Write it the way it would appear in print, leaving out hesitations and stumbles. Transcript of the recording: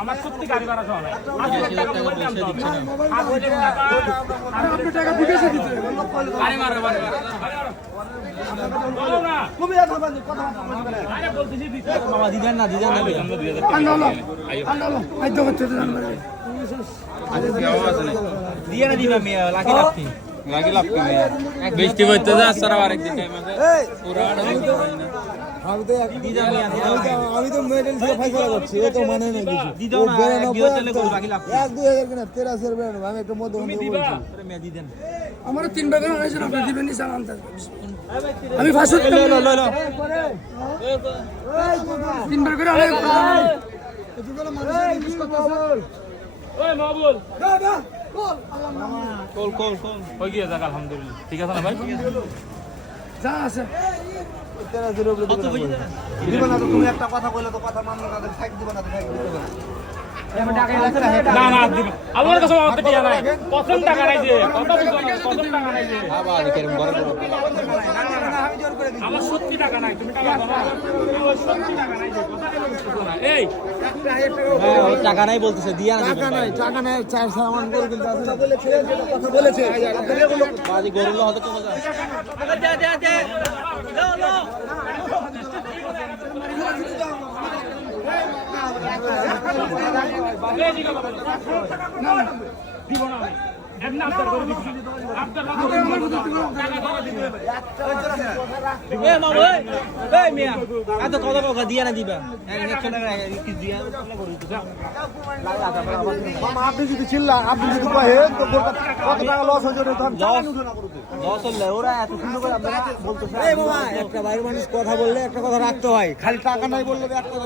আমার সত্যি গাড়ি ভাড়া সহ বৃষ্টি হইতে যাচ্ছে আরেকদিন আমি তো মেডেল দিয়ে ফাইসলা করছি এ তো মানে না কিছু 1-2 কিনা 13 বেরানো আমি একটা মধ্যে আমার 3 টাকা আনাইছে না দিবেন নি সালাম আমি ফাঁসু লো 3 বার করে আনাই এগুলো মানুষের ইউজ করতেছে ওই মাহবুল কল হই গিয়ে যাক আলহামদুলিল্লাহ ঠিক আছে না ভাই যা আছে তুমি একটা কথা কইলে তো কথা মানবে না থাক দিবা না না না দিবে আমার কাছে অত টিয়া নাই প্রথম টাকা নাই যে কত প্রথম টাকা নাই যে আবার কেরম বড় আমার সত্যি টাকা নাই তুমি টাকা দাও আমার সত্যি টাকা নাই যে কথা বলছো না এই টাকা নাই বলতেছে দিয়া না টাকা নাই চার সামান করে কিন্তু কথা বলেছে বাজি গরুলো হতে তো দে লো দিব না এমনি আপনার করে দিব আপনার এ মামু এই মিয়া এত কত টাকা দিয়া না দিবা 100 টাকা কি দিয়া মামা আপনি যদি চিল্লা আপনি যদি কহে তো কত টাকা লস হয়ে যাবে তখন লস হলে ওরা এত সুন্দর করে আপনারা বলতেছে এই মামা একটা বাইরের মানুষ কথা বললে একটা কথা রাখতে হয় খালি টাকা নাই বললে একটা